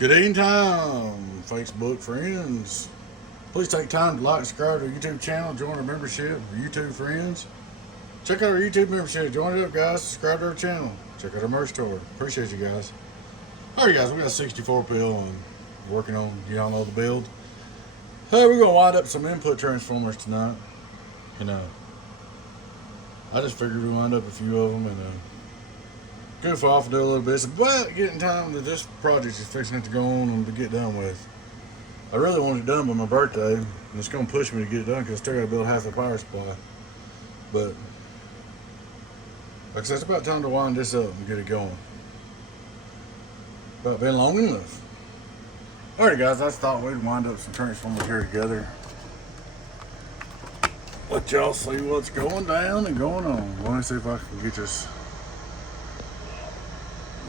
Good evening time, Facebook friends. Please take time to like, subscribe to our YouTube channel, join our membership, our YouTube friends. Check out our YouTube membership, join it up guys, subscribe to our channel. Check out our merch store. Appreciate you guys. Alright guys, we got a 64 pill and working on, y'all know the build. Hey, we're gonna wind up some input transformers tonight. I just figured we'd wind up a few of them and goof off and do a little bit. It's about getting time that this project is fixing to go on and to get done with. I really want it done by my birthday, and it's going to push me to get it done because I still got to build half the power supply. But, like I said, it's about time to wind this up and get it going. About been long enough. Alright guys, I just thought we'd wind up some transformers here together. Let y'all see what's going down and going on. Let me see if I can get this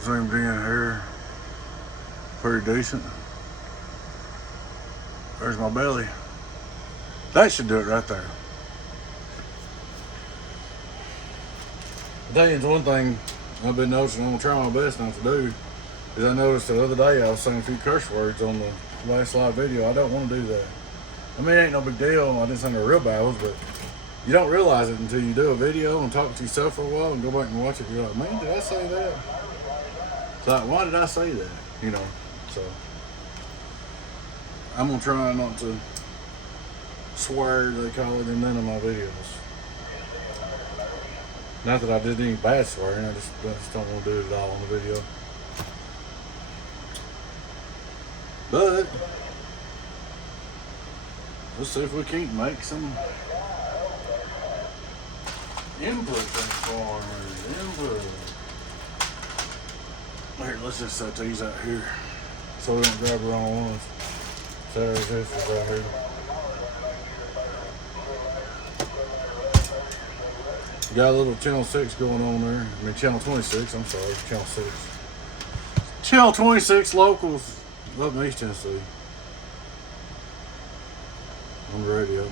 zoomed in here pretty decent. There's my belly. That should do it right there. I'll tell you one thing I've been noticing, I'm gonna try my best not to do, is I noticed the other day I was saying a few curse words on the last live video. I don't want to do that. I mean, it ain't no big deal. I didn't say no real bad ones, but you don't realize it until you do a video and talk to yourself for a while and go back and watch it. You're like, man, did I say that? It's like, why did I say that? You know, so I'm gonna try not to swear, they call it, in none of my videos. Not that I did any bad swearing, I just don't want to do it at all on the video. But let's see if we can't make some input transformers. Here, let's just set these out here so we don't grab the wrong ones. Set our resistors right here. Got a little channel 6 going on there. I mean channel 26, I'm sorry, channel 6. Channel 26 locals up in East Tennessee. On the radio.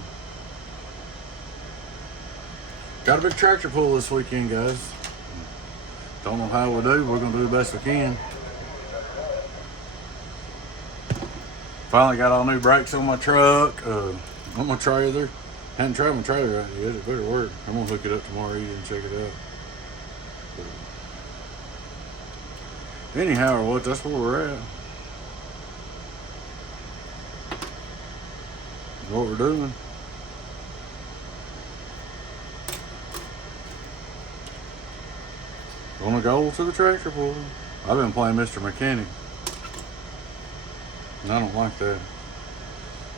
Got a big tractor pull this weekend, guys. Don't know how we'll do, but we're gonna do the best we can. Finally got all new brakes on my truck, on my trailer. Hadn't tried my trailer out yet, it better work. I'm gonna hook it up tomorrow evening and check it out. But anyhow, or what, that's where we're at. What we're doing. Gonna go to the tractor pull. I've been playing Mr. Mechanic, and I don't like that.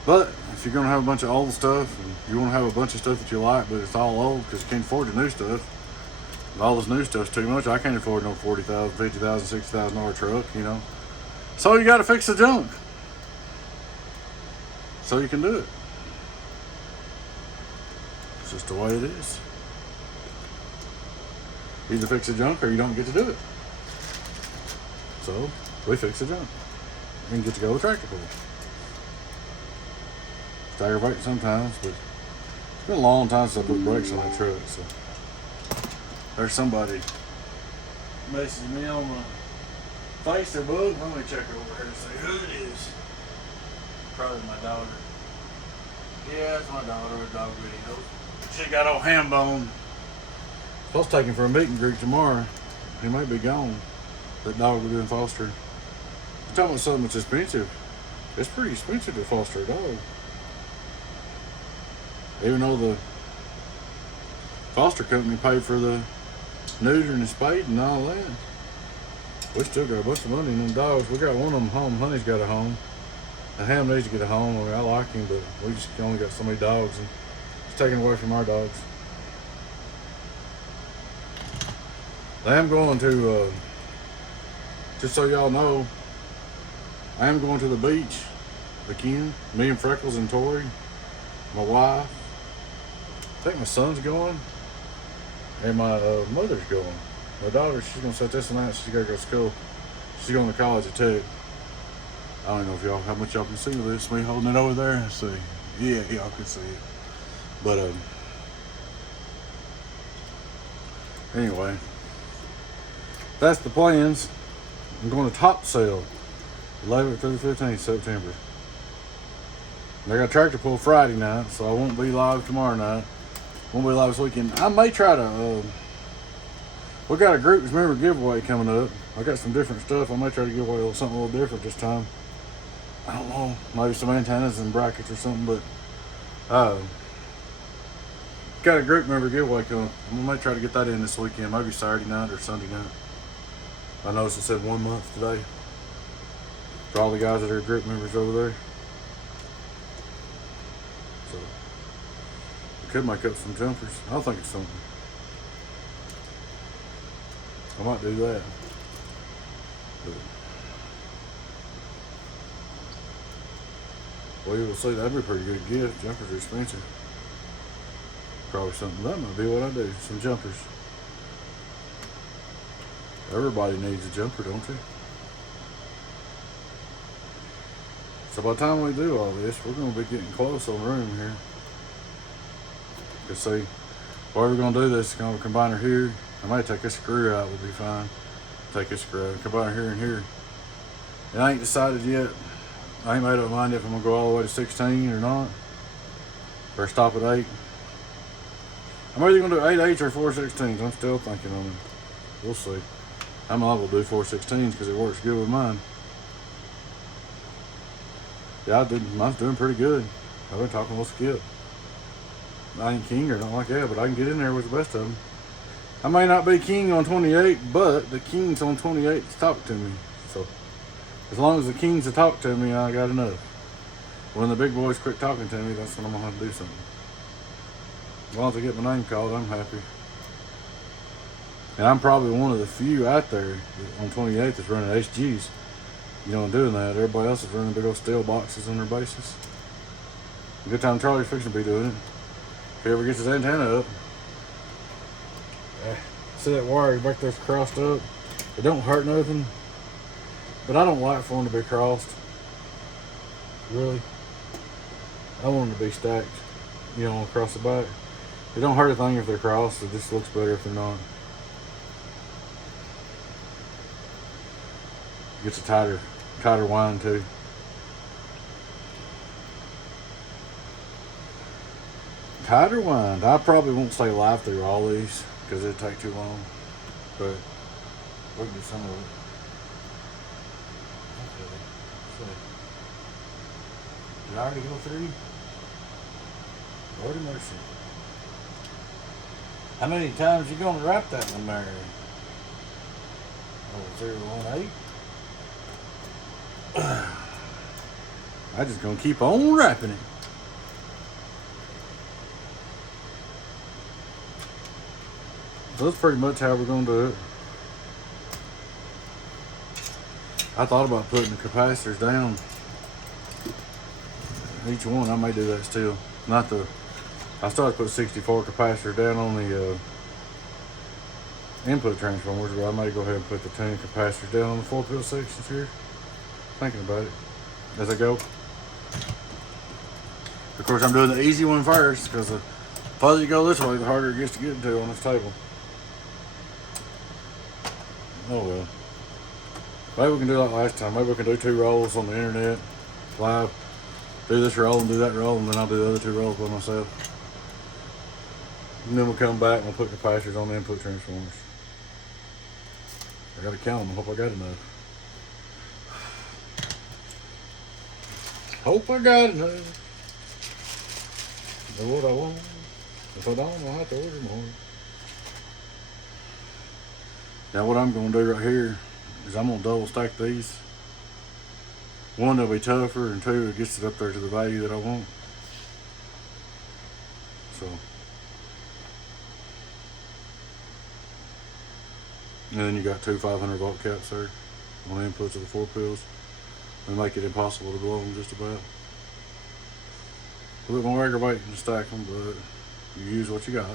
But if you're gonna have a bunch of old stuff, and you wanna have a bunch of stuff that you like, but it's all old because you can't afford the new stuff, and all this new stuff's too much. I can't afford no $40,000, $50,000, $60,000 truck, you know. So you gotta fix the junk, so you can do it. It's just the way it is. Either fix the junk or you don't get to do it. So we fix the junk and get to go with tractor pull. It's aggravating sometimes, but it's been a long time since I put brakes on that truck. So there's somebody messaging me on my Facebook. Let me check over here and see who it is. Probably my daughter. Yeah, it's my daughter with dog video. She got old ham bone. Supposed to take him for a meet and greet tomorrow. He may be gone. That dog we're doing foster. You're talking about something that's expensive. It's pretty expensive to foster a dog. Even though the foster company paid for the neuter and the spade and all that, we still got a bunch of money in them dogs. We got one of them home. Honey's got a home. And Ham needs to get a home. I mean, I like him, but we just only got so many dogs, and it's taken away from our dogs. I am going to, just so y'all know, I am going to the beach again. Me and Freckles and Tori, my wife. I think my son's going, and my mother's going. My daughter, she's going to set this one out. She's got to go to school. She's going to college at Tech. I don't know if y'all, how much y'all can see of this. Me holding it over there. Let's see. Yeah, y'all can see it. But, anyway, that's the plans. I'm going to top sell 11th through the 15th September. I got tractor pull Friday night, so I won't be live tomorrow night. Won't be live this weekend. I may try to, we got a group member giveaway coming up. I got some different stuff. I may try to give away something a little different this time. I don't know, maybe some antennas and brackets or something, but got a group member giveaway coming. I might try to get that in this weekend, maybe Saturday night or Sunday night. I noticed it said 1 month today for all the guys that are group members over there. So we could make up some jumpers. I don't think it's something. I might do that. But we will see. That'd be a pretty good gift. Jumpers are expensive. Probably something. That might be what I do. Some jumpers. Everybody needs a jumper, don't you? So by the time we do all this, we're going to be getting close on room here. Because see, what we're going to do this is going to combine her here. I might take a screw out, will be fine. Take a screw out, combine her here and here. And I ain't decided yet. I ain't made up my mind if I'm going to go all the way to 16 or not. Or stop at 8. I'm either going to do 8/8 or 4/16s. I'm still thinking on it. We'll see. I'm liable to do 4/16s because it works good with mine. Yeah, mine's doing pretty good. I've been talking with Skip. I ain't king or nothing like that, but I can get in there with the best of them. I may not be king on 28, but the kings on 28 talk to me. So as long as the kings will talk to me, I got enough. When the big boys quit talking to me, that's when I'm gonna have to do something. As long as I get my name called, I'm happy. And I'm probably one of the few out there on 28 that's running HGs. You know, doing that. Everybody else is running big old steel boxes on their bases. Good time Charlie's fixing to be doing it. If he ever gets his antenna up. See that wire back there's crossed up? It don't hurt nothing. But I don't like for them to be crossed. Really. I want them to be stacked. You know, across the back. It don't hurt a thing if they're crossed. It just looks better if they're not. Gets a tighter wind too. Tighter wind. I probably won't stay live through all these because it'd take too long. But we can do some of it. Okay. So, did I already go through? Lord of mercy. How many times you gonna wrap that one there? Oh, 018? I'm just gonna keep on wrapping it. So that's pretty much how we're gonna do it. I thought about putting the capacitors down. Each one, I may do that still. I started to put 64 capacitors down on the input transformers, but I may go ahead and put the 10 capacitors down on the 4-pill sections here. Thinking about it as I go. Of course, I'm doing the easy one first because the farther you go this way, the harder it gets to get into on this table. Oh well. Maybe we can do like last time. Maybe we can do 2 rolls on the internet live. Do this roll and do that roll, and then I'll do the other 2 rolls by myself. And then we'll come back and we'll put capacitors on the input transformers. I gotta count them. I hope I got enough. Hope I got enough. Know what I want. If I don't, I'll have to order more. Now what I'm gonna do right here is I'm gonna double stack these. 1, they'll be tougher, and 2, it gets it up there to the value that I want. So. And then you got 2 500-volt caps there on the inputs of the 4 pills. They make it impossible to blow them just about. A little more aggravating to stack them, but you use what you got.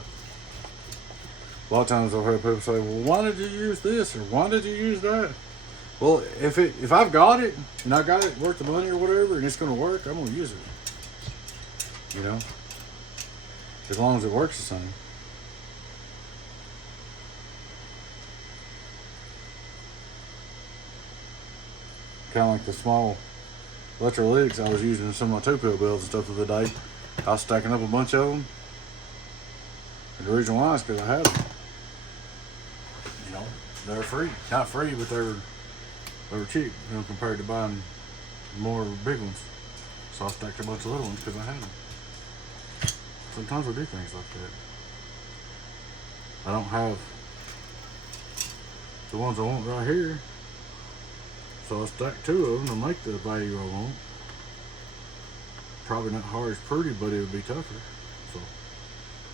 A lot of times I've heard people say, well, why did you use this, or why did you use that? Well, if I've got it, and I got it worth the money or whatever, and it's going to work, I'm going to use it. You know? As long as it works the same. kind of like the small electrolytics I was using in some of my 2-pill builds and stuff the other day. I was stacking up a bunch of them. And the reason why is because I had them. You know, they're free. Not free, but they were cheap, you know, compared to buying more big ones. So I stacked a bunch of little ones because I had them. Sometimes we do things like that. I don't have the ones I want right here. So I stacked 2 of them to make the value I want. Probably not hard as pretty, but it would be tougher. So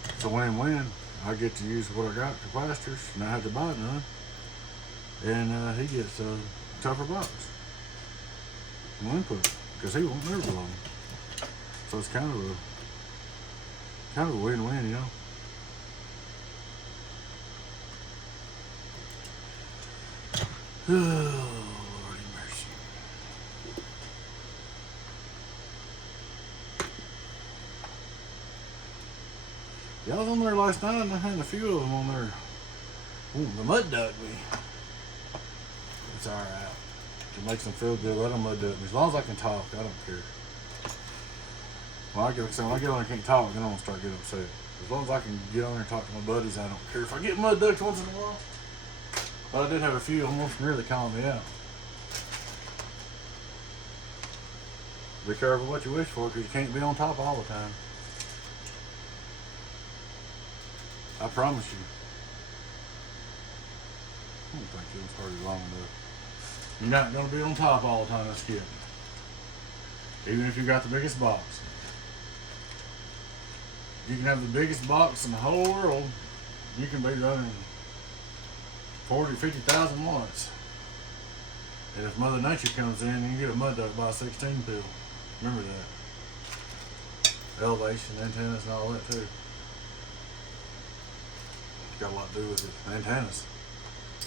it's a win-win. I get to use what I got for plasters, and I have to buy none. And he gets a tougher box. No input, because he won't never belong. So it's kind of a win-win, you know. Oh, Lordy mercy. Yeah, I was on there last night and I had a few of them on there. Ooh, the mud duck me. It's alright. It makes them feel good. Let them mud duck me. As long as I can talk, I don't care. When I get on there and can't talk, then I'm going to start getting upset. As long as I can get on there and talk to my buddies, I don't care. If I get mud ducked once in a while. But I did have a few almost nearly calling me out. Be careful what you wish for, because you can't be on top all the time. I promise you. I don't think it was hardly long enough. You're not going to be on top all the time, that's good. Even if you got the biggest box. You can have the biggest box in the whole world. You can be running 40, 50,000 watts. And if Mother Nature comes in, you can get a mud duck by a 16 pill. Remember that. Elevation, antennas, and all that too. Got a lot to do with it. Antennas.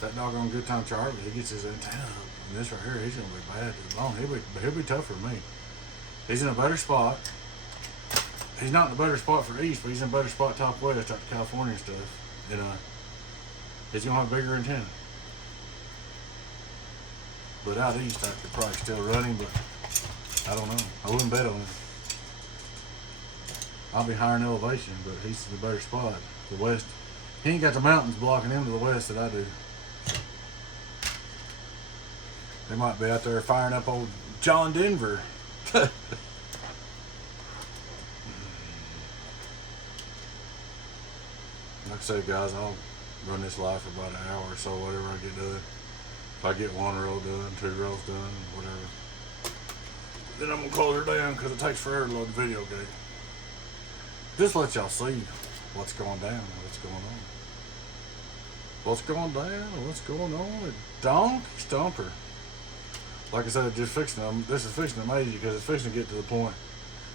That doggone Good Time Charlie, he gets his antenna up. And this right here, he's gonna be bad to the bone. He'll be tough for me. He's in a better spot. He's not in a better spot for east, but he's in a better spot top west, out to California and stuff. And he's gonna have a bigger antenna. But out east, I could probably still run him, but I don't know. I wouldn't bet on him. I'll be higher in elevation, but he's in a better spot. The west, he ain't got the mountains blocking him to the west that I do. They might be out there firing up old John Denver. Like I said, guys, I'll run this live for about an hour or so, whatever I get done. If I get 1 row done, 2 rows done, whatever. Then I'm going to close her down because it takes forever to load the video gate. Just let y'all see what's going down and what's going on. What's going down and what's going on at Donkey Stomper. Like I said, just fixing them. This is fixing to amaze you because it's fixing to get to the point.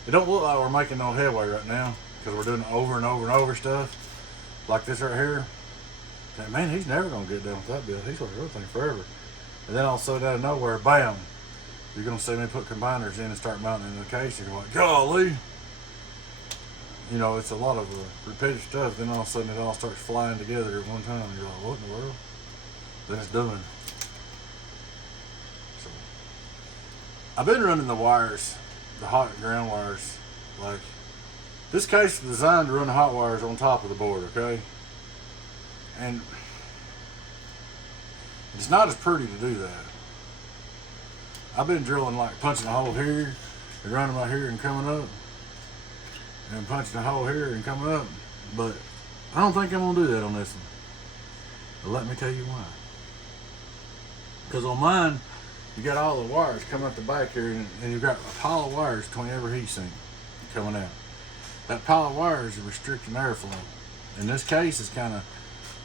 It don't look like we're making no headway right now because we're doing over and over and over stuff. Like this right here. Man, he's never going to get done with that build. He's working everything forever. And then all of a sudden out of nowhere, bam. You're going to see me put combiners in and start mounting in the case. And you're like, golly. You know, it's a lot of repetitive stuff. Then all of a sudden it all starts flying together at one time. You're like, what in the world? Then it's done. So, I've been running the wires, the hot ground wires. Like, this case is designed to run the hot wires on top of the board, okay? And it's not as pretty to do that. I've been drilling, like punching a hole here and running right here and coming up, and punching a hole here and coming up, but I don't think I'm gonna do that on this one. But let me tell you why. Because on mine, you got all the wires coming up the back here, and you've got a pile of wires between every heat sink coming out. That pile of wires is restricting airflow. In this case, it's kind of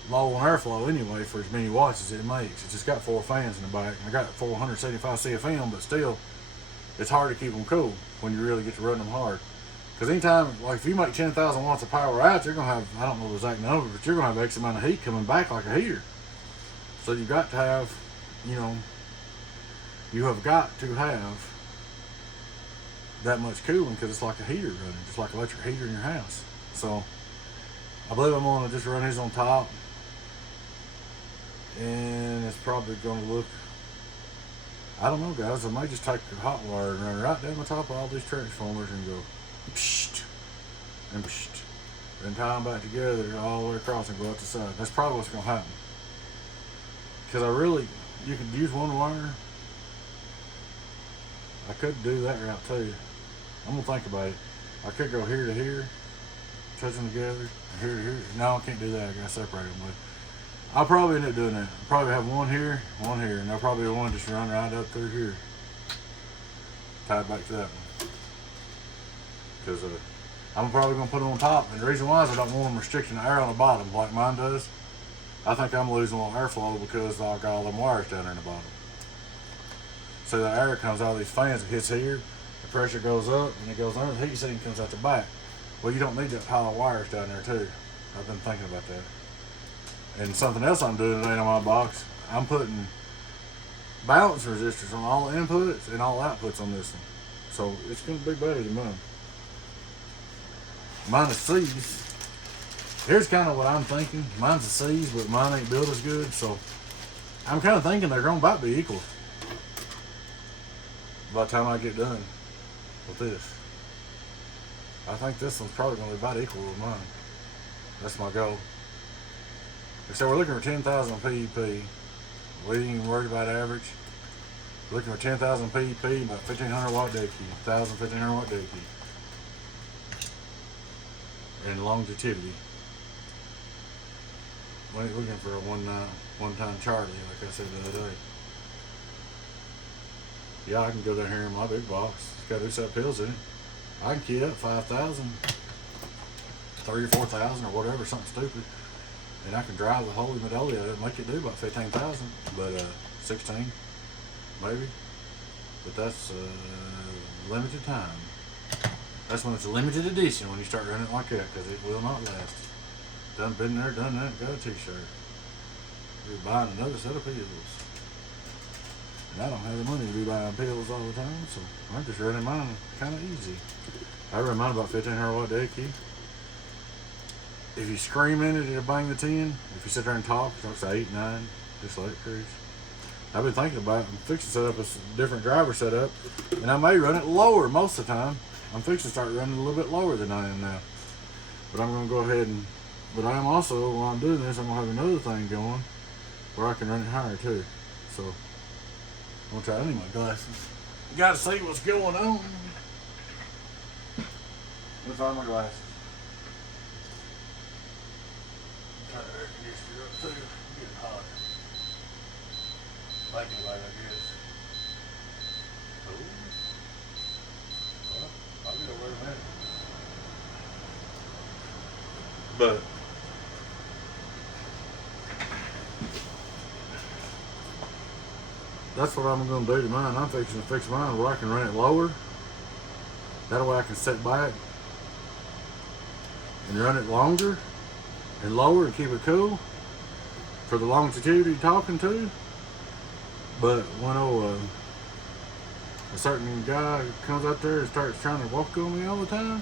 low on airflow anyway for as many watts as it makes. It's just got 4 fans in the back. I got 475 CFM, but still, it's hard to keep them cool when you really get to run them hard. Because anytime, like if you make 10,000 watts of power out, you're going to have, I don't know the exact number, but you're going to have X amount of heat coming back like a heater. So you've got to have, you know, you have got to have that much cooling because it's like a heater running, just like an electric heater in your house. So I believe I'm going to just run his on top, and it's probably going to look I don't know, guys. I might just take the hot wire and run right down the top of all these transformers and go psht and psht, and tie them back together all the way across and go out the side. That's probably what's going to happen. Because you could use one wire. I could do that route too. I'm going to think about it. I could go here to here, touch them together, here to here. No, I can't do that. I got to separate them. But I'll probably end up doing that. I'll probably have one here, and I'll probably one just run right up through here. Tie it back to that one. Because I'm probably going to put it on top. And the reason why is I don't want them restricting the air on the bottom like mine does. I think I'm losing a little airflow because I got all them wires down there in the bottom. So the air comes out of these fans, it hits here, the pressure goes up, and it goes under the heat sink and comes out the back. Well, you don't need that pile of wires down there too. I've been thinking about that. And something else I'm doing today on my box, I'm putting balance resistors on all the inputs and all outputs on this one. So it's going to be better than mine. Mine is C's. Here's kind of what I'm thinking. Mine's a C's, but mine ain't built as good. So I'm kind of thinking they're going to about be equal by the time I get done with this. I think this one's probably going to be about equal with mine. That's my goal. So we're looking for 10,000 PEP. We ain't even worried about average. We're looking for 10,000 PEP, about 1,500 watt dead key, 1,500 watt dead key. And longevity. We ain't looking for a one-time Charlie, like I said the other day. Yeah, I can go down here in my big box. It's got USAP pills in it. I can key up 5,000, 3,000 or 4,000 or whatever, something stupid. And I can drive the holy medallion and make it do about 15,000, but 16 maybe. But that's limited time. That's when it's a limited edition when you start running it like that, because it will not last. Done been there, done that, got a t-shirt. You're buying another set of pills. And I don't have the money to be buying pills all the time, so I'm just running mine kind of easy. I run mine about 1,500 watt dead key. If you scream in it, it'll bang the 10. If you sit there and talk, it's 8, 9, just let it cruise. I've been thinking about it. I'm fixing to set up a different driver setup, and I may run it lower most of the time. I'm fixing to start running a little bit lower than I am now. But I'm going to go ahead and, but I am also, while I'm doing this, I'm going to have another thing going where I can run it higher too. So, I'm going to try, I need my glasses. You got to see what's going on. Let's find my glasses. Turn the air conditioner up too. It's getting hot. Making light, I guess. Oh. Well, I'll get over in a minute. But that's what I'm going to do to mine. I'm fixing to fix mine where I can run it lower. That way I can sit back and run it longer and lower and keep it cool for the longevity you're talking to. But when a certain guy comes up there and starts trying to walk on me all the time,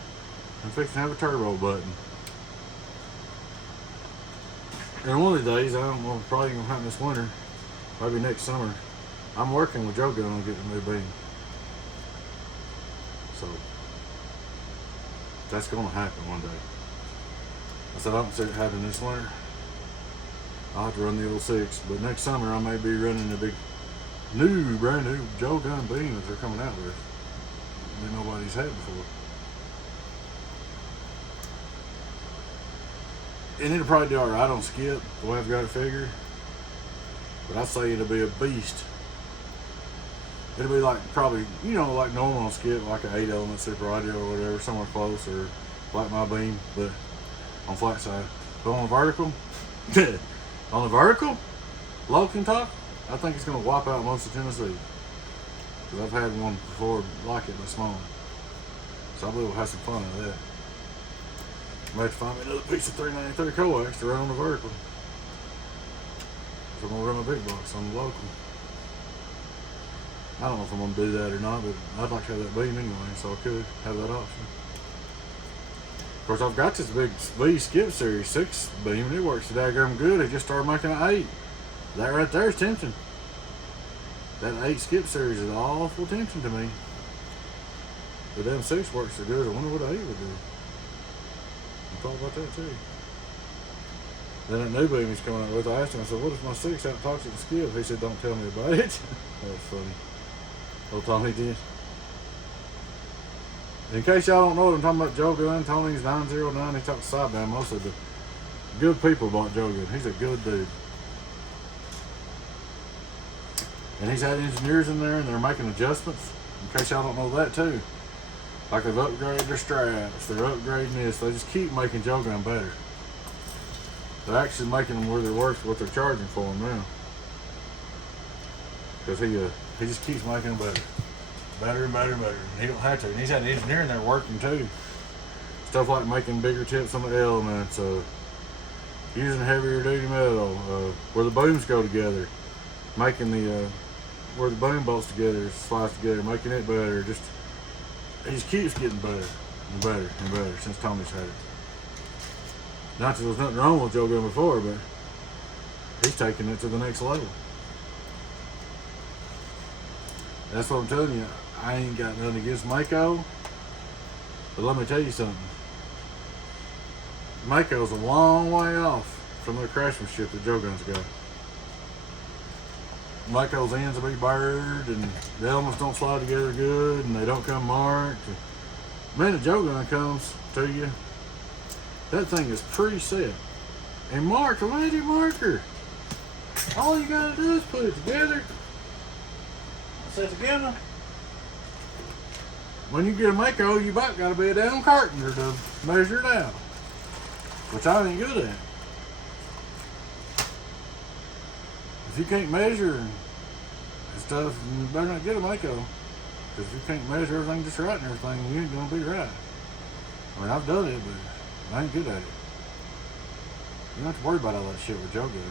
I'm fixing to have a turbo button. And one of the days, I don't know, probably gonna happen this winter, maybe next summer, I'm working with Joe Gun on getting a new beam. So that's gonna happen one day. I said I don't see it happening this winter. I'll have to run the 06, but next summer I may be running the big brand new Joe Gun beam that they're coming out with that nobody's had before. And it'll probably do alright on skip, the way I've got it figured. But I say it'll be a beast. It'll be like probably, like normal on skip, like an 8-element super audio or whatever, somewhere close, or like my beam, but on flat side. But on the vertical, low can top, I think it's going to wipe out most of Tennessee. Because I've had one before like it, but small. So I believe we'll have some fun with that. I might have to find me another piece of 393 coax to run on the vertical. So I'm going to run my big box on the local. I don't know if I'm going to do that or not, but I'd like to have that beam anyway, so I could have that option. Of course, I've got this big V Skip Series 6 beam, and it works daggum good. It just started making an 8. That right there is tempting. That 8 skip series is awful tempting to me. The damn 6 works so good. I wonder what the 8 would do. I thought about that too. Then that new beam he's coming out with, I asked him, I said, what if my 6 out toxic and skip? He said, don't tell me about it. That was funny. Little Tony did. In case y'all don't know what I'm talking about, Joe Gunn, Tony's 909, he talks sidebound. Most of the good people bought Joe Gunn. He's a good dude. And he's had engineers in there and they're making adjustments. In case y'all don't know that too. Like they've upgraded their straps, they're upgrading this. They just keep making Joe Gunn better. They're actually making them where they're worth what they're charging for them now. Because he just keeps making them better. Better and better and better. And he don't have to. And he's had an engineer in there working too. Stuff like making bigger tips on the elements, using heavier duty metal, where the booms go together, making the where the boom bolts together, slice together, making it better. He just keeps getting better and better and better since Tony's had it. Not that there was nothing wrong with Joe Gunn before, but he's taking it to the next level. That's what I'm telling you. I ain't got nothing against Mako, but let me tell you something. Mako's a long way off from the craftsmanship that Joe Gunn's got. Mako's ends will be burred, and the elements don't slide together good, and they don't come marked. Man, the Joe Gunn comes to you, that thing is preset and marked with a magic marker. All you gotta do is put it together, set together. When you get a Mako, you about gotta be a damn carpenter to measure it out, which I ain't good at. If you can't measure and stuff, you better not get a Mako. Because if you can't measure everything just right and everything, you ain't gonna be right. I mean, I've done it, but I ain't good at it. You don't have to worry about all that shit with Joe Gunn.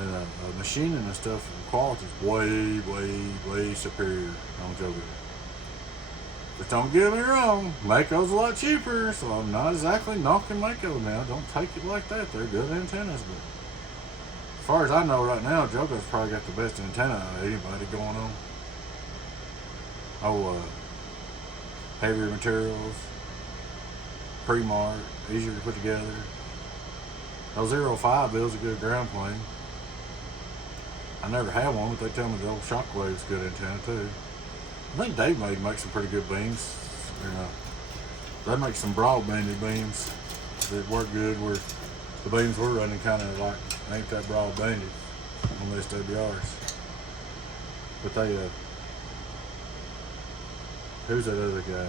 And machining and stuff, the quality is way, way, way superior on Joe Gunn. But don't get me wrong, Mako's a lot cheaper, so I'm not exactly knocking Mako now. Don't take it like that. They're good antennas, but as far as I know right now, Joe Gunn's probably got the best antenna out of anybody going on. Heavier materials, pre-marked, easier to put together. Those 05 builds a good ground plane. I never had one, but they tell me the old Shockwave's good antenna too. I think Dave makes some pretty good beams. They make some broad-banded beams that work good, where the beams we're running kind of like ain't that broad-banded on the SWRs. But they, who's that other guy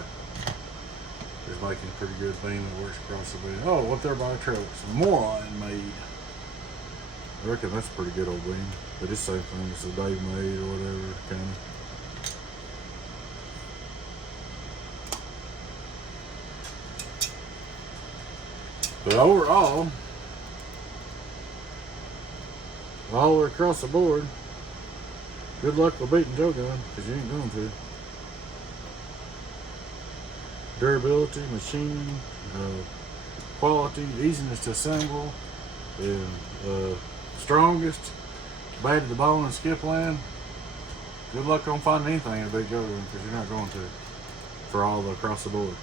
that's making a pretty good beam that works across the beam? Oh, up there by the trucks, Moron made. I reckon that's a pretty good old beam, but it's the same thing as the Dave made or whatever, kind of. But overall, all the way across the board, good luck with beating Joe Gunn, because you ain't going to. Durability, machining, quality, easiness to assemble, and strongest, bad to the bone and skip land. Good luck on finding anything in a big Joe Gunn, because you're not going to, for all the across the board.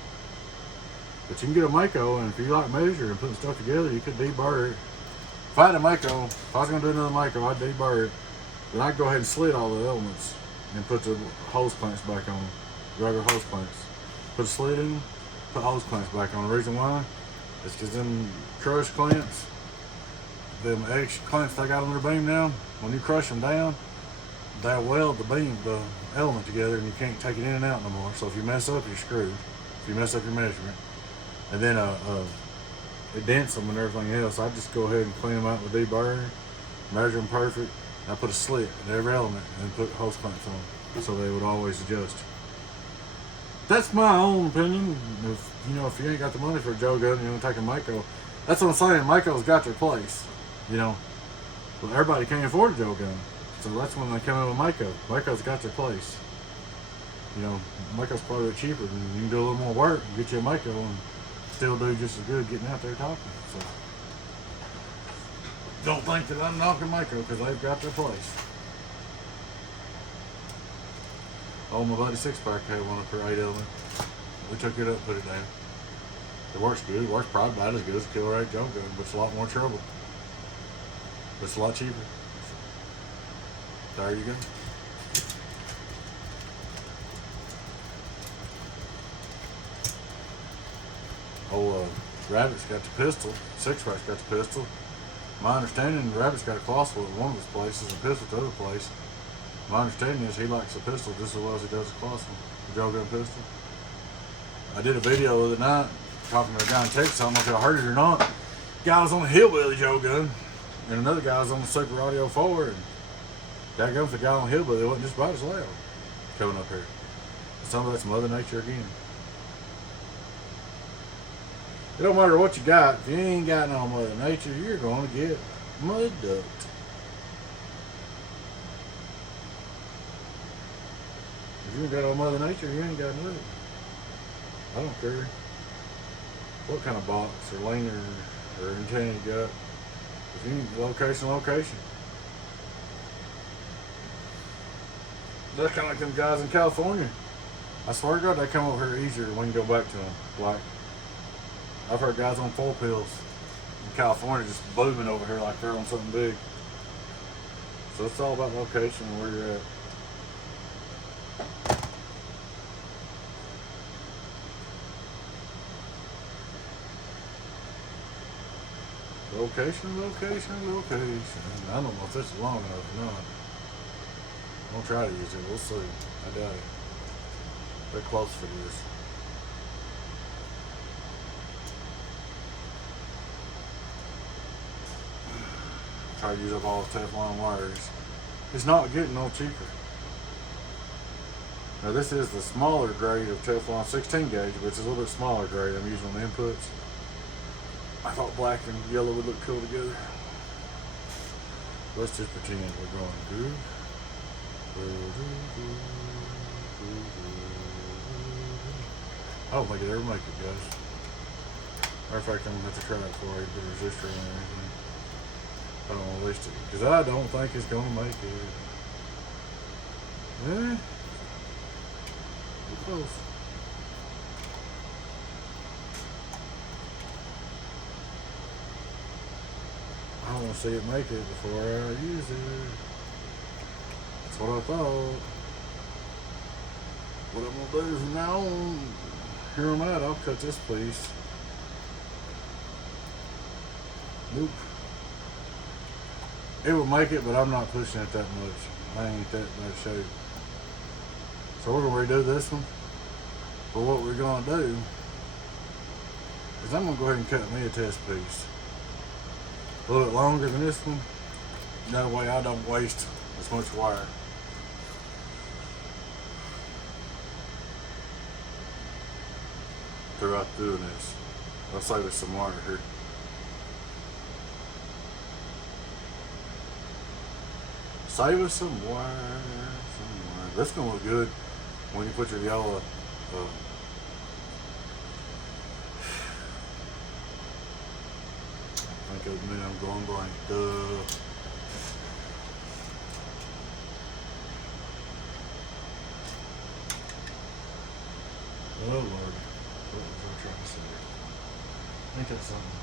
But you can get a Mako, and if you like measure and putting stuff together, you could deburr it. If I had a Mako, if I was going to do another Mako, I'd deburr it. Then I'd go ahead and slit all the elements and put the hose clamps back on, regular hose clamps. Put a slit in, put hose clamps back on. The reason why is because them crush clamps, them extra clamps they got on their beam now, when you crush them down, they'll weld the beam, the element together, and you can't take it in and out no more. So if you mess up, you're screwed. If you mess up your measurement. And then it dents them and everything else. I just go ahead and clean them out with deburr, measure them perfect. I put a slit in every element and put hose clamps on, so they would always adjust. That's my own opinion. If you ain't got the money for a Joe Gunn, you want to take a Mako. That's what I'm saying. Mako's got their place. But everybody can't afford a Joe Gunn, so that's when they come in with Mako. Mako's got their place. Mako's probably cheaper, and you can do a little more work and get you a Mako and still do just as good getting out there talking. So don't think that I'm knocking Mako, because they've got their place. Oh, my buddy 6-pack had one up for 8 element. We took it up, put it down. It works good. It works probably about as good as a killer 8 joke gun, but it's a lot more trouble. But it's a lot cheaper. There you go. Oh, Rabbit's got the pistol. 6-pack's got the pistol. My understanding, Rabbit's got a crossbow at one of his places and a pistol at the other place. My understanding is he likes the pistol just as well as he does the crossbow, the joke gun pistol. I did a video the other night talking to a guy in Texas. I don't know if y'all heard it or not. Guy was on the Hillbilly joke gun, and another guy was on the Super Audio 4, and that gun for the guy on the Hillbilly wasn't just about as loud coming up here. Some of that's Mother Nature again. It don't matter what you got. If you ain't got no Mother Nature, you're going to get mud ducked. If you ain't got no Mother Nature, you ain't got nothing. I don't care what kind of box or lane or antenna you got. If you ain't location. That's kind of like them guys in California. I swear to God, they come over here easier when you go back to them. Like, I've heard guys on 4 pills in California just booming over here like they're on something big. So it's all about location and where you're at. Location. I don't know if this is long enough or not. I'll try to use it. We'll see. I doubt it. They're close for this. Try to use up all the Teflon wires. It's not getting no cheaper. Now this is the smaller grade of Teflon 16 gauge, but it's a little bit smaller grade I'm using on the inputs. I thought black and yellow would look cool together. Let's just pretend we're going good. I don't think it ever make it, guys. Matter of fact, I'm going to have to try it before I put a resistor on anything. I don't want to waste it, because I don't think it's going to make it. Eh? We're close. I want to see it make it before I use it. That's what I thought. What I'm going to do from now on, here on out, I'll cut this piece. Nope. It will make it, but I'm not pushing it that much. I ain't that much shape. So we're going to redo this one. But what we're going to do is I'm going to go ahead and cut me a test piece. A little bit longer than this one. That way I don't waste as much wire. Throughout doing this. I'll save us some wire here. Save us some wire. That's gonna look good when you put your yellow. I think of me, I'm going blank. Oh Lord, what was I trying to say? I think that's something.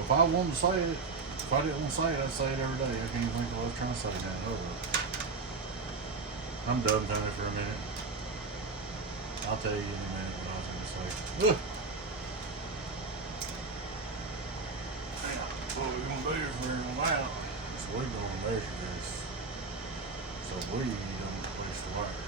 If I wanted to say it, if I didn't want to say it, I'd say it every day. I can't even think of what I was trying to say now. I'm done with it for a minute. I'll tell you in a minute what I was going to say. Ugh. What we're going to do is we're going to out. So we're going to measure this. So we don't place the wire.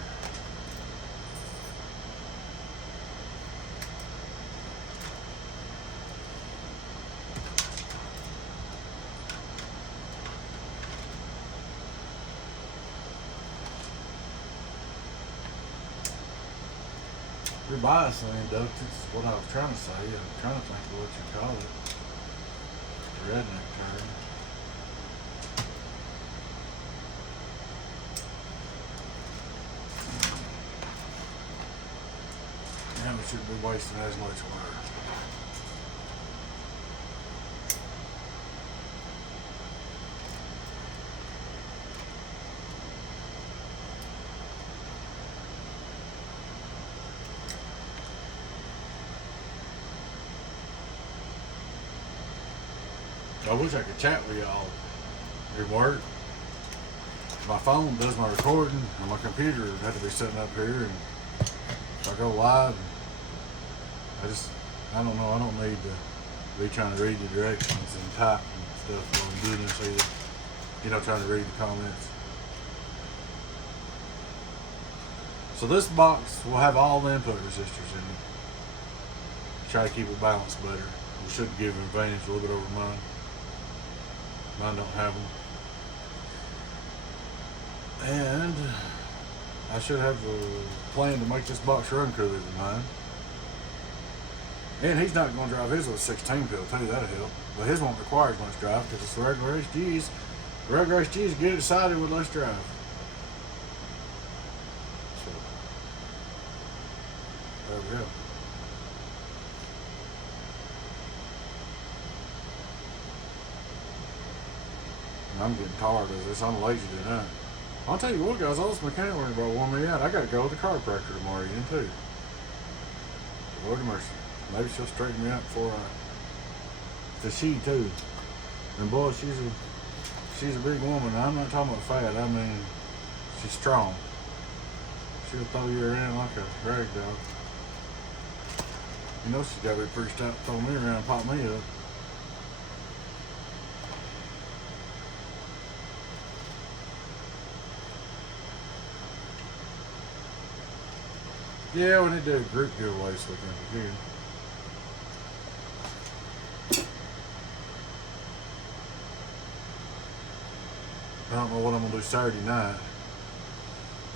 Your bias inductance is what I was trying to say. I'm trying to think of what you call it. The redneck term. Now we shouldn't be wasting as much wire. I wish I could chat with y'all at work. My phone does my recording, and my computer had to be sitting up here, and if I go live, I don't know, I don't need to be trying to read the directions and type and stuff while I'm doing this either. You know, trying to read the comments. So this box will have all the input resistors in it. Try to keep it balanced better. We should give an advantage a little bit over mine. Mine don't have them. And I should have a plan to make this box run cooler than mine. And he's not going to drive his with a 16 pill too, that'll help. But his won't require as much drive because it's the regular HGs. The regular HGs get excited with less drive. So, there we go. I'm getting tired of this. I'm lazy tonight. I'll tell you what, guys, all this mechanic work about wore me out. I got to go to the chiropractor tomorrow evening too. Lord have mercy. Maybe she'll straighten me out before I. Cause she too. And boy, she's a big woman. I'm not talking about fat. I mean, she's strong. She'll throw you around like a rag doll. You know she's got to be pretty stout to throw me around and pop me up. Yeah, we need to do a group giveaway so we can here. I don't know what I'm gonna do Saturday night.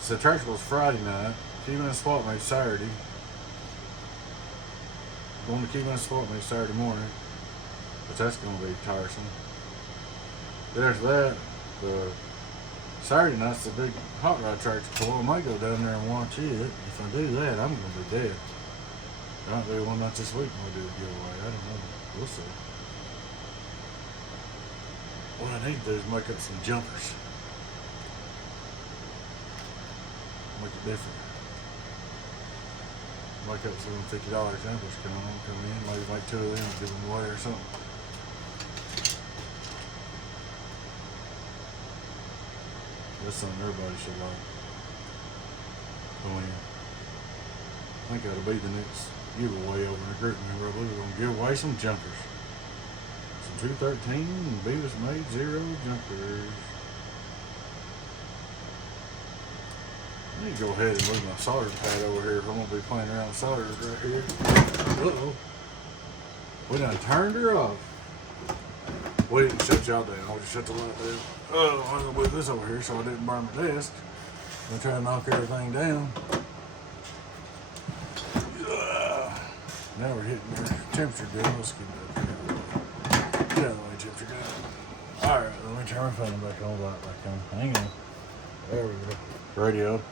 So Tractable's Friday night. Keyman Swap Meet Saturday. Going to Keyman Swap Meet Saturday morning. But that's gonna be tiresome. There's that. The Saturday night's the big hot rod tractor pull. I might go down there and watch it. If I do that, I'm gonna be dead. There might be one night this week when we do a giveaway. I don't know. We'll see. What I need to do is make up some jumpers. Make it different. Make up some $50 jumpers come in. Maybe make 2 of them and give them away or something. That's something everybody should like. Go in. I think that'll be the next giveaway over in the group member. We're going to give away some jumpers. Some 213 Beavis Made Zero jumpers. I need to go ahead and move my solder pad over here if I'm going to be playing around with solders right here. Uh-oh. We done turned her off. We didn't shut y'all down. We just shut the light down. Oh, I'm going to move this over here so I didn't burn my desk. I'm going to try to knock everything down. Now we're hitting our temperature down. Let's get it up here. Get out of the way, temperature down. Alright, let me turn my fan back on, light back on. Hang on. There we go. Radio.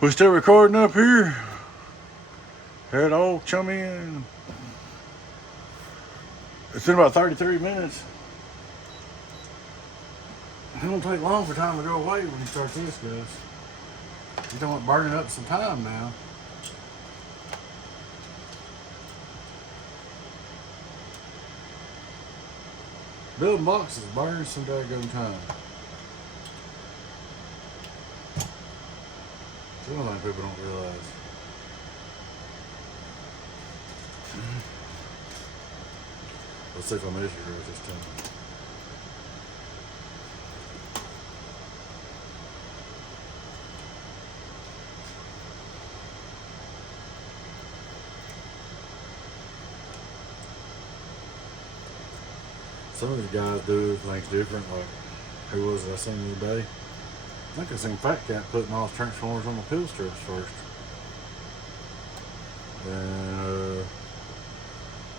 We're still recording up here. Had all chummy in. It's been about 33 minutes. It don't take long for time to go away when you start this, guys. You don't want burning up some time now. Building boxes burns some daggone time. It's one thing people don't realize. Let's see if I measure yours this time. Some of these guys do things different. Like, who was it I seen the other day? I think I seen Fat Cat putting all his transformers on the pill strips first. And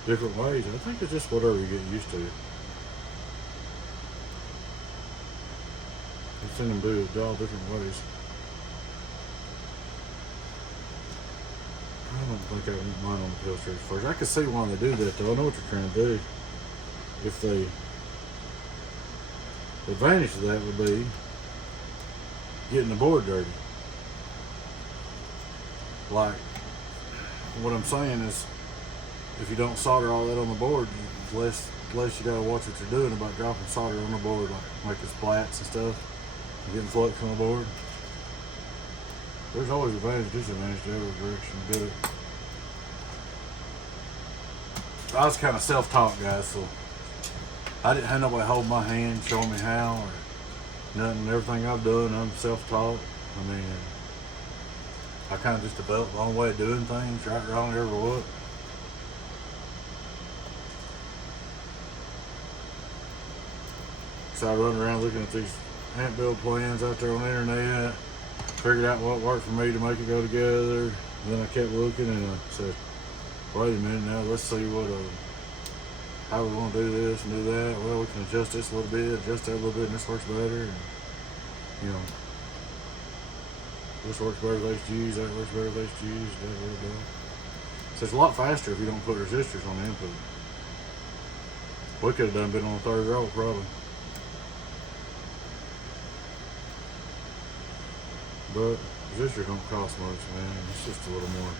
different ways. I think it's just whatever you get used to. I've seen them do it all different ways. I don't think I want mine on the pill strips first. I can see why they do that though. I know what you're trying to do. If they, the advantage of that would be getting the board dirty. Like, what I'm saying is, if you don't solder all that on the board, less less you gotta watch what you're doing about dropping solder on the board, like making splats and stuff, and getting flux on the board. There's always advantage, disadvantage to every direction you do it. I was kind of self-taught, guys, so I didn't have nobody hold my hand, showing me how, or nothing. Everything I've done, I'm self-taught. I mean, I kind of just developed my own way of doing things, right, wrong, ever what. So I run around looking at these amp build plans out there on the internet, figured out what worked for me to make it go together. And then I kept looking and I said, wait a minute now, let's see what how we want to do this and do that. Well, we can adjust this a little bit, adjust that a little bit, and this works better. And, you know, this works better with HGs, that works better with HGs, that. So it's a lot faster if you don't put resistors on the input. We could have been on the third row probably. But resistors don't cost much, man. It's just a little more.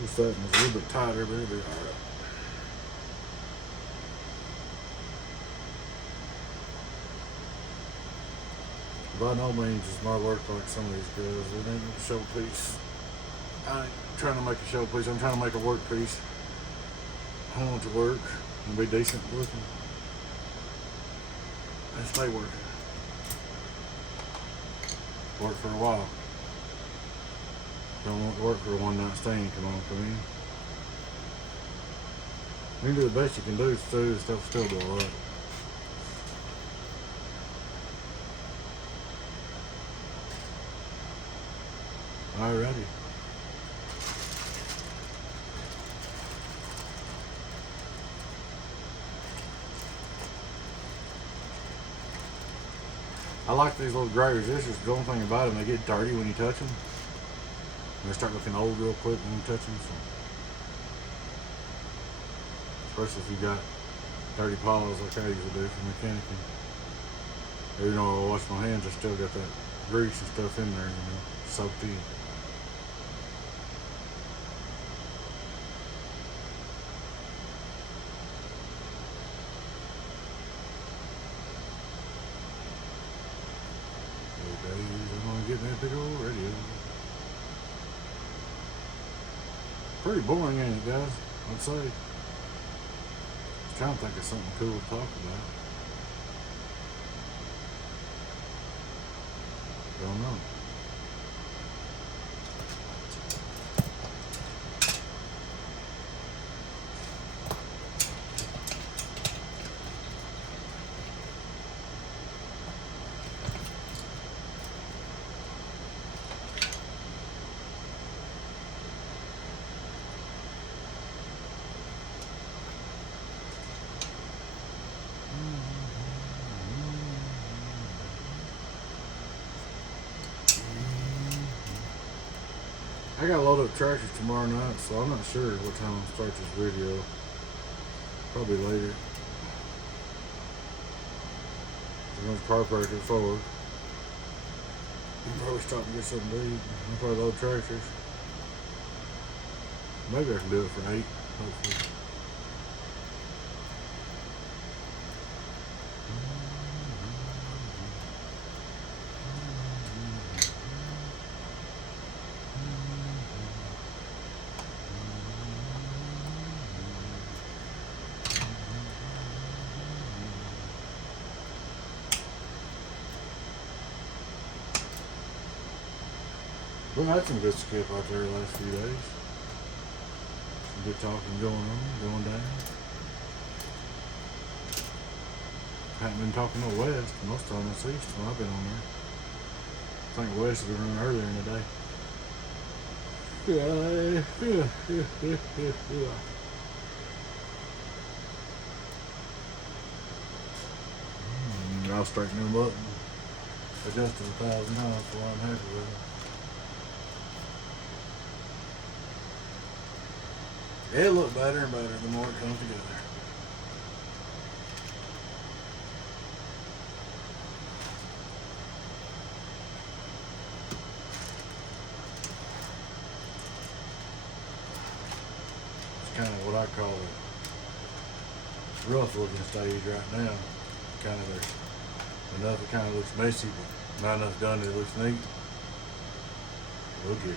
This setting is a little bit tighter, but it'll be alright. By no means is my work like some of these guys. It ain't a showpiece. I ain't trying to make a showpiece. I'm trying to make a work piece. I want it to work and be decent looking. And stay working. Work for a while. Don't want to work for a one-night stand. Come in. You can do the best you can do, so stuff still do alright. Alrighty. I like these little gray resistors. The only thing about them, they get dirty when you touch them. And they start looking old real quick when you touch them. So. Especially if you got dirty paws like I usually do for mechanicing. Even though I wash my hands, I still got that grease and stuff in there, you know, soaked in. I'm gonna get me a big old radio. Pretty boring, ain't it, guys? I'd say. I was trying to think of something cool to talk about. Don't know. I got a load of tractors tomorrow night, so I'm not sure what time I'll start this video. Probably later. I'm going to car park at 4. I'll probably stop and get something to eat. I'll probably load tractors. Maybe I can do it for 8, hopefully. We had some good skip out there the last few days. Some good talking going on, going down. Haven't been talking no west. Most of them it's east when I've been on there. I think west has been running earlier in the day. I'll straighten them up and adjust to 1,000 miles before I'm happy with it. It'll look better and better the more it comes together. It's kind of what I call it. rough looking stage right now. Kind of there's enough it kind of looks messy, but not enough done that it looks neat. We'll get her.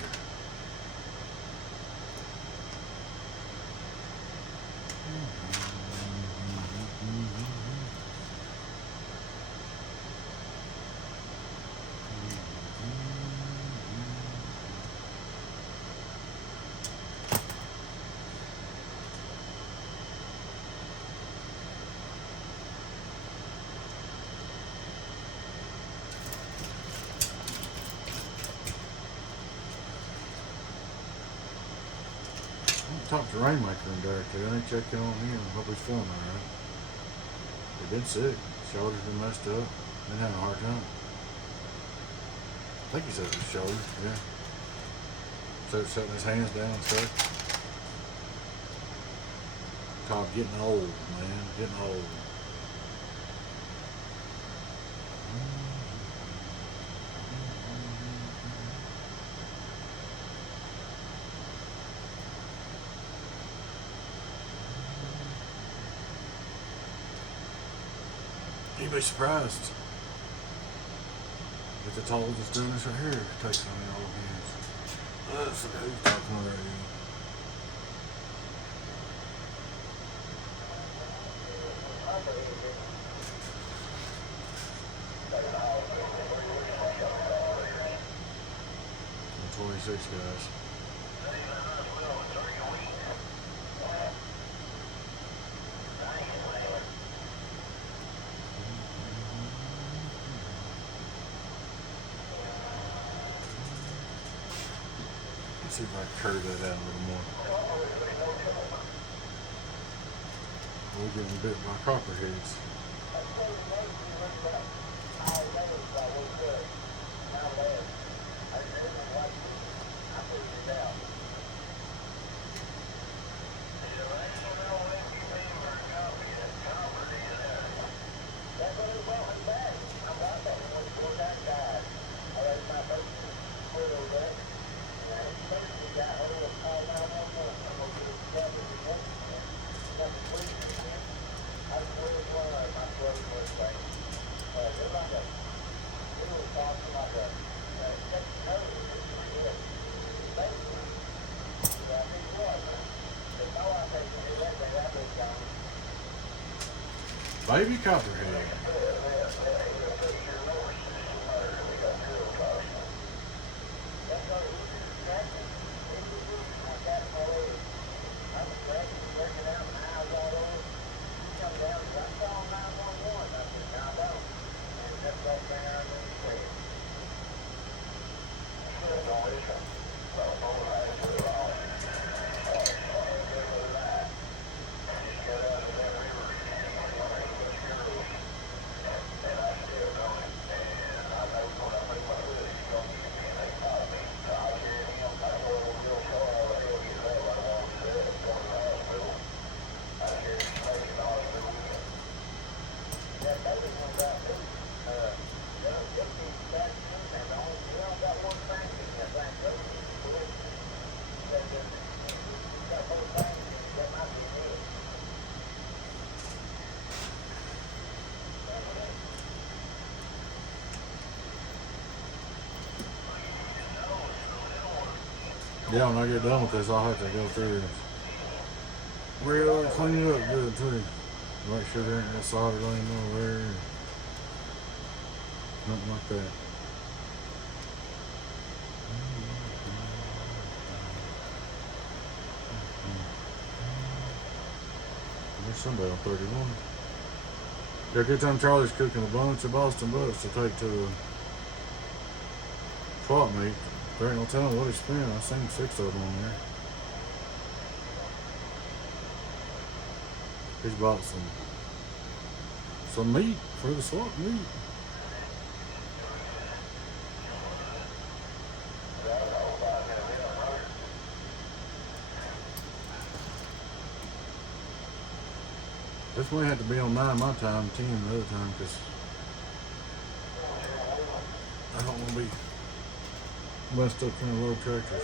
Talked to Rainmaker in there too. I ain't checking on him. Hope he's feeling alright. He's been sick. Shoulder's been messed up. Been having a hard time. I think he said his shoulder, yeah. So setting his hands down and stuff. Called getting old, man. Getting old. You'd be surprised if the toll just doing this right here. It takes on the old hands. Let's see who's talking right here. The 26 guys. See if I can curve that out a little more. We're getting bit by copperheads. Baby copperhead. Yeah, when I get done with this, I'll have to go through and really clean it up good too. Make sure there ain't that solder laying nowhere. Nothing like that. There's somebody on 31. Yeah, good time Charlie's cooking a bunch of Boston butts to take to the swap meet. There ain't no telling what he spent. I seen 6 of them on there. He's bought some meat for the swap meet. This may have to be on 9 my time, 10 the other time, because I don't want to be messed up trying to load tractors.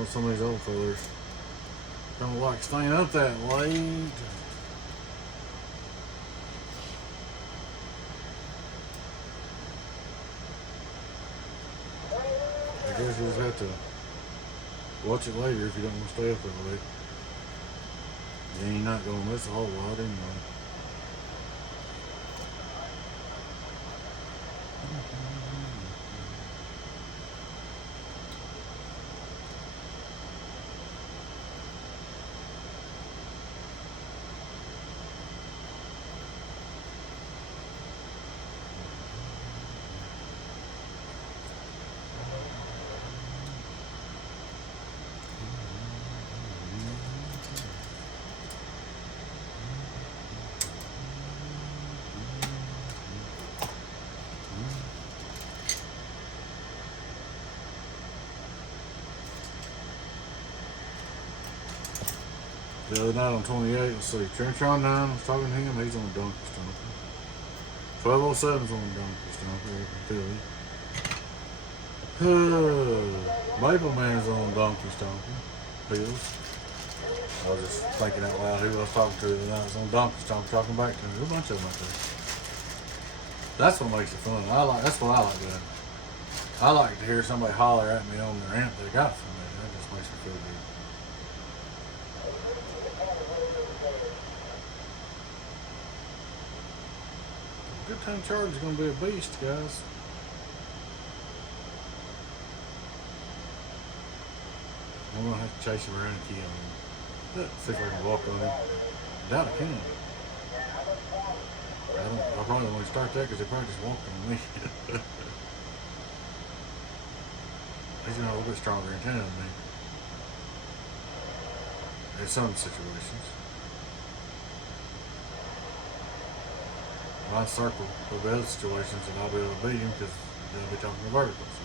know some of these old fellers don't like staying up that late. I guess you just have to watch it later if you don't want to stay up that late. Then you're not going to miss a whole lot anyway. The other night on 28, let's see, Trench on 9, I was talking to him, he's on Donkey Stomper. 1207's on Donkey Stomper, Philly. Maple Man's on Donkey Stomper, Pills. I was just thinking out loud who I was talking to the other night. I was on Donkey Stomper talking back to him. There's a bunch of them out there. That's what makes it fun. That's what I like doing. I like to hear somebody holler at me on their amp they got from me. That just makes me feel good. Good time charge is going to be a beast, guys. I'm going to have to chase him around and key on him. See if I can walk on him. I doubt I can. I probably don't want to start that because they probably just walked on me. He's a little bit stronger antenna than me. In some situations. I circle for the other situations and I'll be able to beat him because they'll be talking verticals.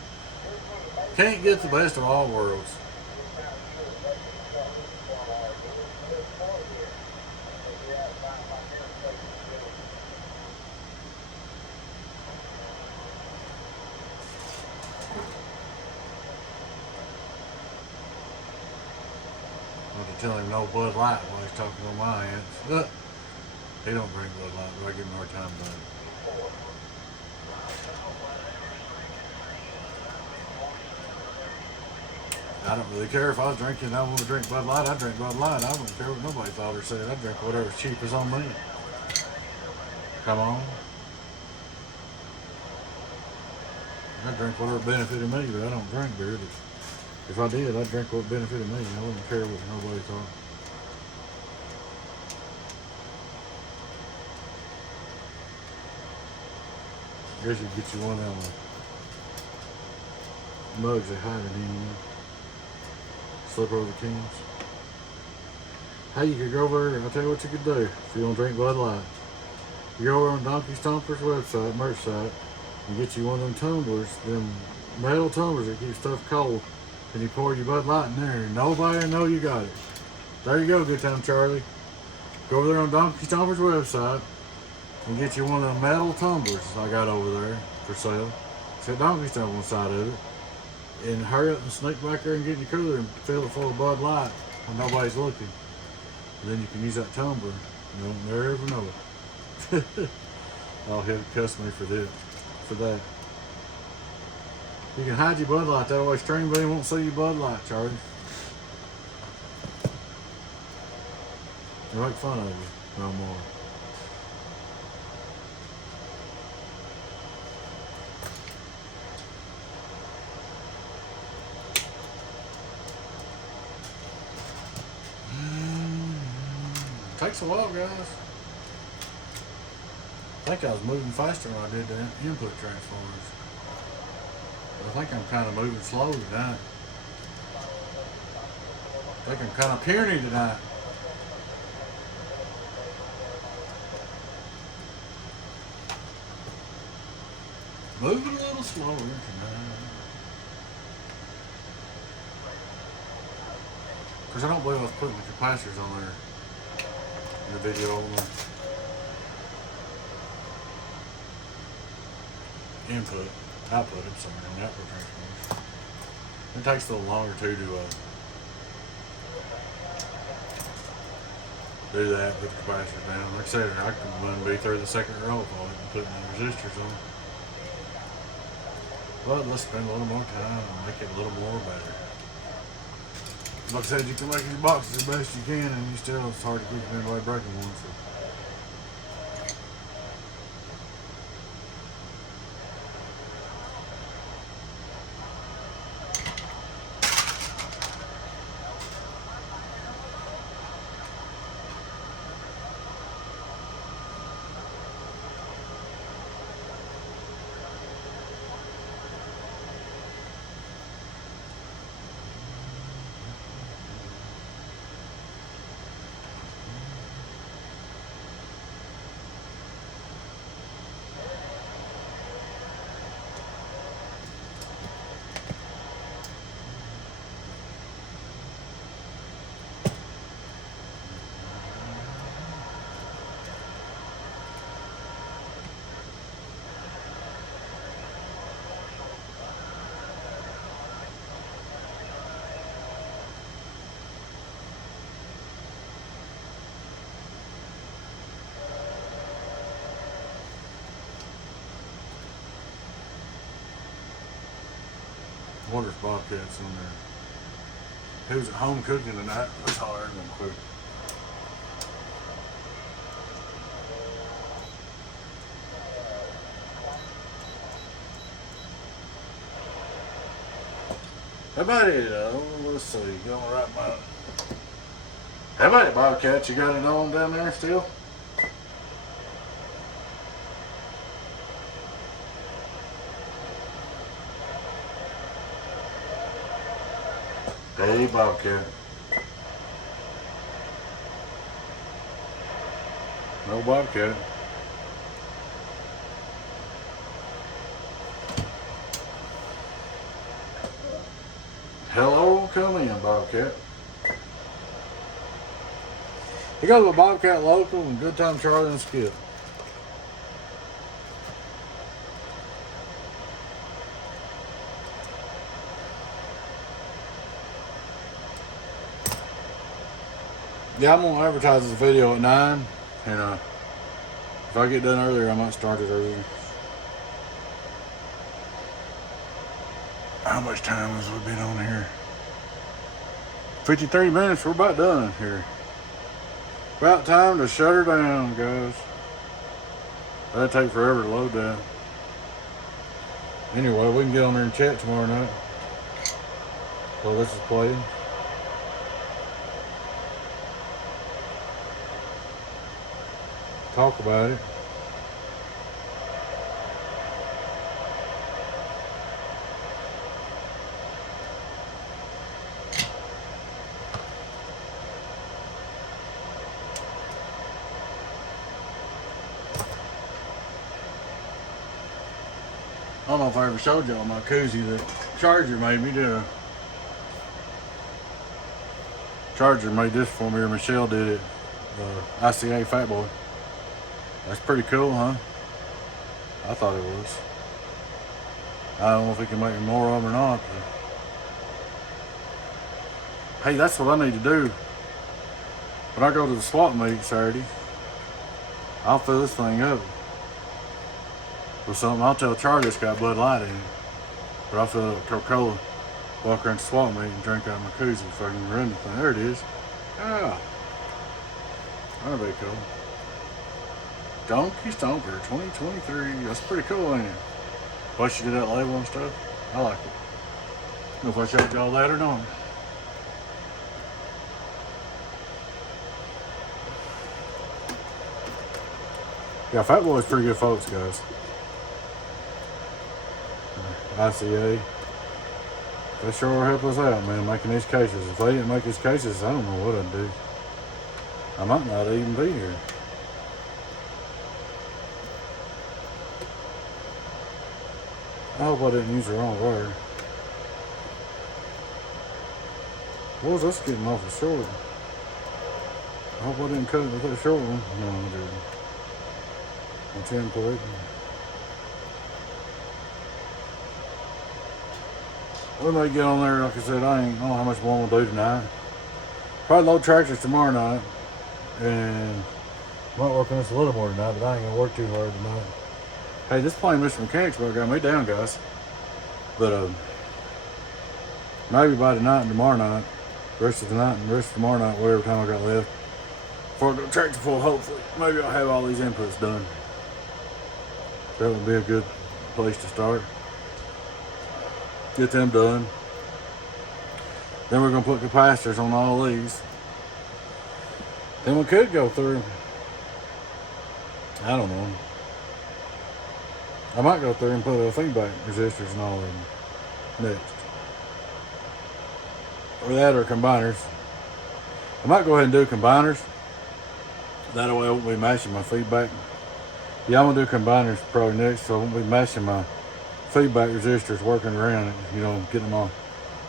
Can't get the best of all worlds. I have to tell him no Bud Light while he's talking on my end. He don't drink Bud Light, but I give him more time about it. I don't really care if I was drinking. I want to drink Bud Light. I drink Bud Light. I wouldn't care what nobody thought or said. I drink whatever's cheap is on me. Come on. I drink whatever benefited me, but I don't drink beer. If I did, I'd drink what benefited me. I wouldn't care what nobody thought. I guess you get you one of them mugs they hide it in. Slip over the cans. Hey, you could go over there, I'll tell you what you could do if you don't drink Bud Light. You go over on Donkey Stomper's website, merch site, and get you one of them tumblers, them metal tumblers that keep stuff cold, and you pour your Bud Light in there, and nobody will know you got it. There you go, Good Time Charlie. Go over there on Donkey Stomper's website, and get you one of the metal tumblers I got over there for sale. It's got Donkey Stomper on the side of it. And hurry up and sneak back there and get in your cooler and fill it full of Bud Light when nobody's looking. And then you can use that tumbler. You won't never know it. I'll have to cuss me for that. You can hide your Bud Light that way. Stream beam won't see your Bud Light, Charlie. They make fun of you no more. Takes a while, guys. I think I was moving faster when I did the input transformers. But I think I'm kind of moving slow tonight. I think I'm kind of puny tonight. Moving a little slower tonight. Because I don't believe I was putting the capacitors on there. The video on the input, output, I'm sorry, on the output transformers. It takes a little longer too to do that, put the capacitors down. Like I said, I can run B through the second row if I want to put the resistors on. But let's spend a little more time and make it a little more better. Like I said, you can make these boxes the best you can, and you still, it's hard to keep anybody breaking one. So. I wonder if Bobcat's in there. He was at home cooking tonight. Let's holler at him quick. How about it? Let's see. Going right by. How about it, Bobcat? You got it on down there still? Hey, Bobcat. No Bobcat. Hello, come in, Bobcat. You got a Bobcat local and Good Time Charlie and Skip. Yeah, I'm gonna advertise this video at 9, and if I get done earlier, I might start it earlier. How much time has we been on here? 53 minutes. We're about done here. About time to shut her down, guys. That'll take forever to load that. Anyway, we can get on there and chat tomorrow night while this is playing. Talk about it. I don't know if I ever showed y'all my koozie that Charger made me. Charger made this for me, or Michelle did it. ICA Fat Boy. That's pretty cool, huh? I thought it was. I don't know if we can make more of them or not. But hey, that's what I need to do. When I go to the swap meet Saturday, I'll fill this thing up with something. I'll tell Charlie it's got Bud Light in it. But I'll fill it up with Coca-Cola, walk around the swap meet and drink out of my koozie if I can run the thing. There it is. Ah. That'd be cool. Donkey Stomper 2023. That's pretty cool, ain't it? Plus you did that label and stuff. I like it. I don't know if I showed y'all that or not. Yeah, Fat Boy's pretty good folks, guys. ICA. They sure help us out, man, making these cases. If they didn't make these cases, I don't know what I'd do. I might not even be here. I hope I didn't use the wrong wire. What was this getting off the short one? I hope I didn't cut it with that short one. No, I didn't. My 10 plate. We may get on there, like I said, I don't know how much more we'll do tonight. Probably load tractors tomorrow night. And I might work on this a little more tonight, but I ain't gonna work too hard tonight. Hey, this plain Mr. Mechanic's about got me down, guys. But maybe by tonight and tomorrow night, rest of tonight and rest of tomorrow night, whatever time I got left, before I go tractor full, hopefully, maybe I'll have all these inputs done. That would be a good place to start. Get them done. Then we're gonna put capacitors on all these. Then we could go through, I don't know. I might go through and put feedback resistors and all of them next. Or that or combiners. I might go ahead and do combiners. That way I won't be matching my feedback. Yeah, I'm gonna do combiners probably next, so I won't be matching my feedback resistors working around it, you know, getting them all.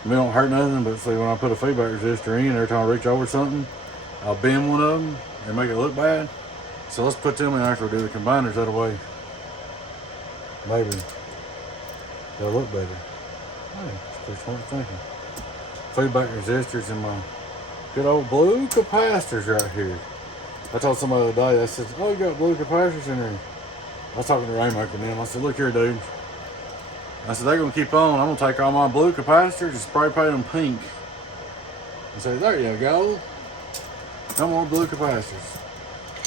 I mean, it don't hurt nothing, but see, when I put a feedback resistor in, every time I reach over something, I'll bend one of them and make it look bad. So let's put them in after we do the combiners, that way maybe they'll look better. Hey, that's pretty smart thinking. Feedback resistors in my good old blue capacitors right here. I told somebody the other day, I said, oh, you got blue capacitors in there. I was talking to Rainmaker and them. I said, look here, dude. I said, they're going to keep on. I'm going to take all my blue capacitors and spray paint them pink. And say, there you go. No more blue capacitors.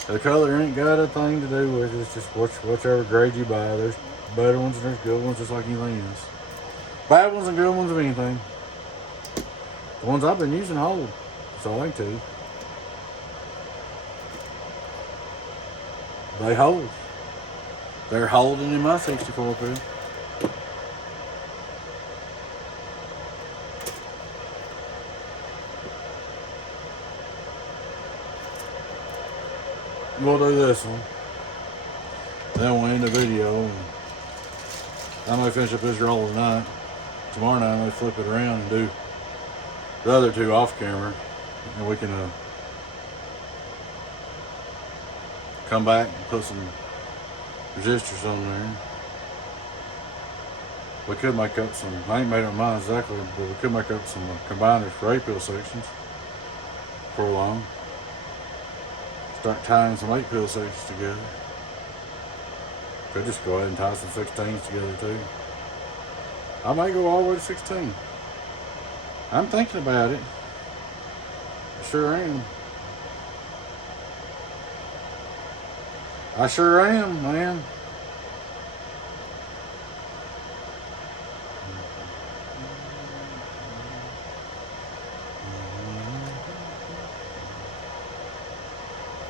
The color ain't got a thing to do with it. It's just whichever grade you buy. There's better ones and there's good ones, just like anything else. Bad ones and good ones of anything. The ones I've been using hold. That's all I can tell you. They hold. They're holding in my 64 pill. We'll do this one. Then we'll end the video. I may finish up this roll tonight. Tomorrow night I may flip it around and do the other two off camera. And we can come back and put some resistors on there. We could make up some, I ain't made up mine exactly, but we could make up some combiners for 8-pill sections for long. Start tying some 8-pill sections together. Could just go ahead and tie some 16s together too. I may go all the way to 16. I'm thinking about it. I sure am. I sure am, man.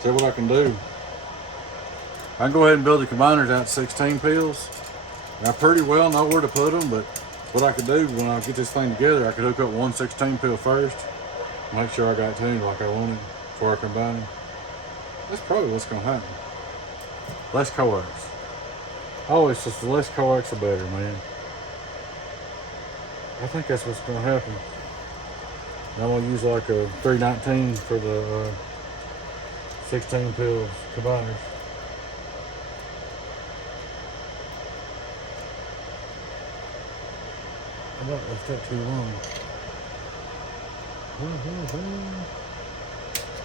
See what I can do. I can go ahead and build the combiners out to 16 pills. And I pretty well know where to put them, but what I could do when I get this thing together, I could hook up one 16 pill first, make sure I got tuned like I wanted before I combine them. That's probably what's gonna happen. Less coax. Always just the less coax the better, man. I think that's what's gonna happen. And I'm gonna use like a 319 for the 16 pill combiners. I might left that too long.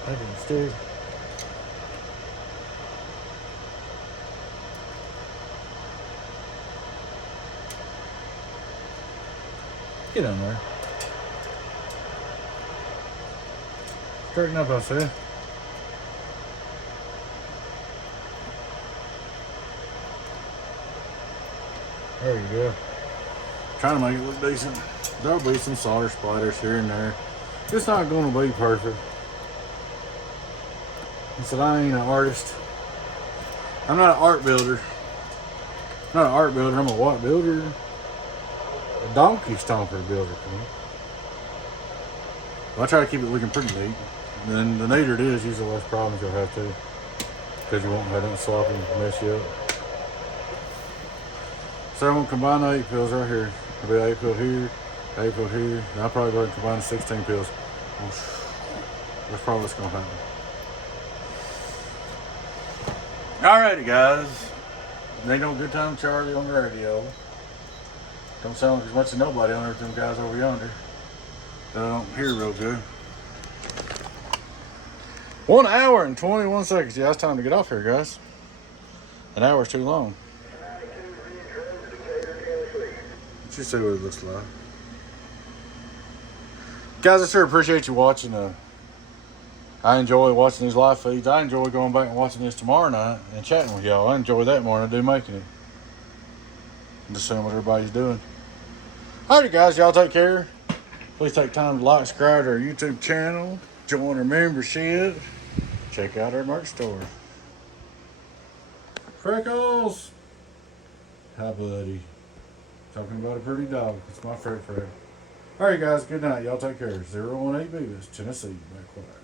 I didn't stick. Get on there. Straighten up, I said. There you go. Trying to make it look decent. There'll be some solder splatters here and there. It's not going to be perfect. I said I ain't an artist. I'm not an art builder. I'm not an art builder. I'm a what builder? A donkey stomper builder. Well, I try to keep it looking pretty neat. And then the neater it is, usually less problems you'll have to. Because you won't have that sloppy and mess you up. So I'm going to combine the 8 pills right here. It'll be 8 pill here, 8 pill here. And I'll probably go ahead and combine the 16 pills. That's probably what's going to happen. Alrighty, guys. Ain't no good time Charlie on the radio. Don't sound like as much as nobody on there with them guys over yonder. That I don't hear real good. 1 hour and 21 seconds. Yeah, it's time to get off here, guys. An hour's too long. Let's just see what it looks like. Guys, I sure appreciate you watching. I enjoy watching these live feeds. I enjoy going back and watching this tomorrow night and chatting with y'all. I enjoy that more than I do making it. And just seeing what everybody's doing. Alrighty, guys, y'all take care. Please take time to like, subscribe to our YouTube channel, join our membership, check out our merch store. Freckles! Hi, buddy. Talking about a pretty dog. It's my Freck. Alright, guys, good night. Y'all take care. 01AB, Tennessee. Back quiet.